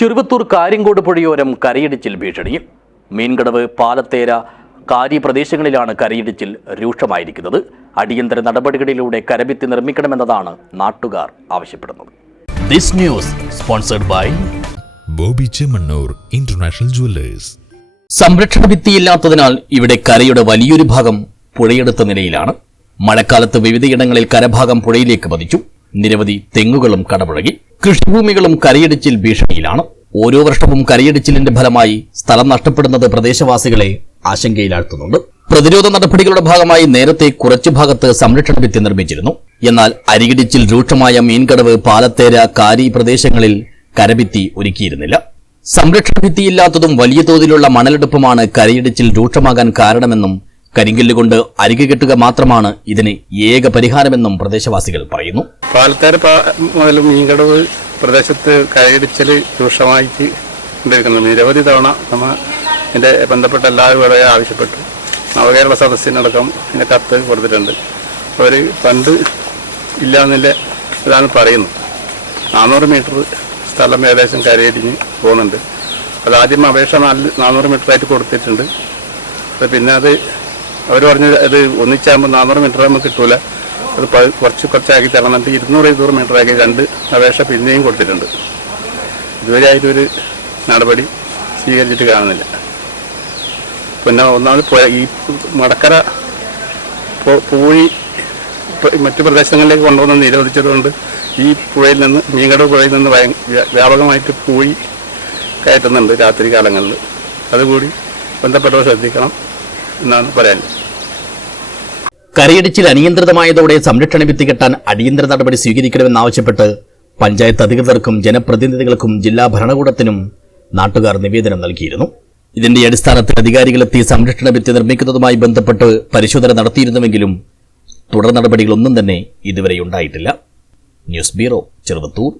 ചെറുവത്തൂർ കാര്യങ്കോട് പുഴയോരം കരയിടിച്ചിൽ ഭീഷണി. മീൻകടവ്, പാലത്തേര, കാരി പ്രദേശങ്ങളിലാണ് കരയിടിച്ചിൽ രൂക്ഷമായിരിക്കുന്നത്. അടിയന്തര നടപടികളിലൂടെ കരഭിത്തി നിർമ്മിക്കണമെന്നതാണ് നാട്ടുകാർ ആവശ്യപ്പെടുന്നത്. This news sponsored by Bobby Chemmanur international jewellers. സംരക്ഷണ ഭിത്തിയില്ലാത്തതിനാൽ ഇവിടെ കരയുടെ വലിയൊരു ഭാഗം പുഴയെടുത്ത നിലയിലാണ്. മഴക്കാലത്ത് വിവിധയിടങ്ങളിൽ കരഭാഗം പുഴയിലേക്ക് പതിച്ചു. നിരവധി തെങ്ങുകളും കടപുഴകി. കൃഷിഭൂമികളും കരയിടിച്ചിൽ ഭീഷണിയിലാണ്. ഓരോ വർഷവും കരയിടിച്ചിലിന്റെ ഫലമായി സ്ഥലം നഷ്ടപ്പെടുന്നത് പ്രദേശവാസികളെ ആശങ്കയിലാഴ്ത്തുന്നുണ്ട്. പ്രതിരോധ നടപടികളുടെ ഭാഗമായി നേരത്തെ കുറച്ചു ഭാഗത്ത് സംരക്ഷണ ഭിത്തി നിർമ്മിച്ചിരുന്നു. എന്നാൽ അരികിടിച്ചിൽ രൂക്ഷമായ മീൻകടവ്, പാലത്തേര, കാരി പ്രദേശങ്ങളിൽ കരഭിത്തി ഒരുക്കിയിരുന്നില്ല. സംരക്ഷണ ഭിത്തിയില്ലാത്തതും വലിയ തോതിലുള്ള മണലെടുപ്പുമാണ് കരയിടിച്ചിൽ രൂക്ഷമാകാൻ കാരണമെന്നും കരിങ്കല്ലുകൊണ്ട് അരികെ കെട്ടുക മാത്രമാണ് ഇതിന് ഏക പരിഹാരമെന്നും പ്രദേശവാസികൾ പറയുന്നു. പാലത്തേര മുതൽ മീൻകടവ് പ്രദേശത്ത് കരയിടിച്ചൽ രൂക്ഷമായിട്ട് കൊണ്ടിരിക്കുന്നു. നിരവധി തവണ നമ്മൾ ഇതിൻ്റെ ബന്ധപ്പെട്ട എല്ലാവരും ഇവിടെ ആവശ്യപ്പെട്ടു. നവകേരള സദസ്സിനടക്കം ഇതിൻ്റെ കത്ത് കൊടുത്തിട്ടുണ്ട്. അവർ ഫണ്ട് ഇല്ല എന്നുള്ള ഇതാണ് പറയുന്നത്. 400 മീറ്റർ സ്ഥലം ഏകദേശം കരയിടിഞ്ഞ് പോകുന്നുണ്ട്. അതാദ്യം അപേക്ഷ 400 മീറ്ററായിട്ട് കൊടുത്തിട്ടുണ്ട്. പിന്നെ അത് അവർ പറഞ്ഞ് അത് ഒന്നിച്ചാകുമ്പോൾ 400 മീറ്റർ നമുക്ക് കിട്ടൂല, അത് കുറച്ചാക്കി തരണമെന്നിട്ട് 200 മീറ്ററാക്കി 2 അപേക്ഷ പിന്നെയും കൊടുത്തിട്ടുണ്ട്. ഇതുവരെ ആയിട്ടൊരു നടപടി സ്വീകരിച്ചിട്ട് കാണുന്നില്ല. പിന്നെ ഒന്നാമത് ഈ മടക്കര പൂഴി മറ്റു പ്രദേശങ്ങളിലേക്ക് കൊണ്ടുവന്ന് നിരോധിച്ചതുകൊണ്ട് ഈ പുഴയിൽ നിന്ന്, മീൻകടവ് പുഴയിൽ നിന്ന് വ്യാപകമായിട്ട് പൂഴി കയറ്റുന്നുണ്ട് രാത്രി കാലങ്ങളിൽ. അതുകൂടി ബന്ധപ്പെട്ടവർ ശ്രദ്ധിക്കണം എന്നാണ് പറയാനുള്ളത്. കരയിടിച്ചിൽ അനിയന്ത്രിതമായതോടെ സംരക്ഷണ ഭിത്തി കെട്ടാൻ അടിയന്തര നടപടി സ്വീകരിക്കണമെന്നാവശ്യപ്പെട്ട് പഞ്ചായത്ത് അധികൃതർക്കും ജനപ്രതിനിധികൾക്കും ജില്ലാ ഭരണകൂടത്തിനും നാട്ടുകാർ നിവേദനം നൽകിയിരുന്നു. ഇതിന്റെ അടിസ്ഥാനത്തിൽ അധികാരികളെത്തി സംരക്ഷണ ഭിത്തി നിർമ്മിക്കുന്നതുമായി ബന്ധപ്പെട്ട് പരിശോധന നടത്തിയിരുന്നുവെങ്കിലും തുടർ നടപടികളൊന്നും തന്നെ ഇതുവരെയുണ്ടായിട്ടില്ല. News bureau, Cheruvathur.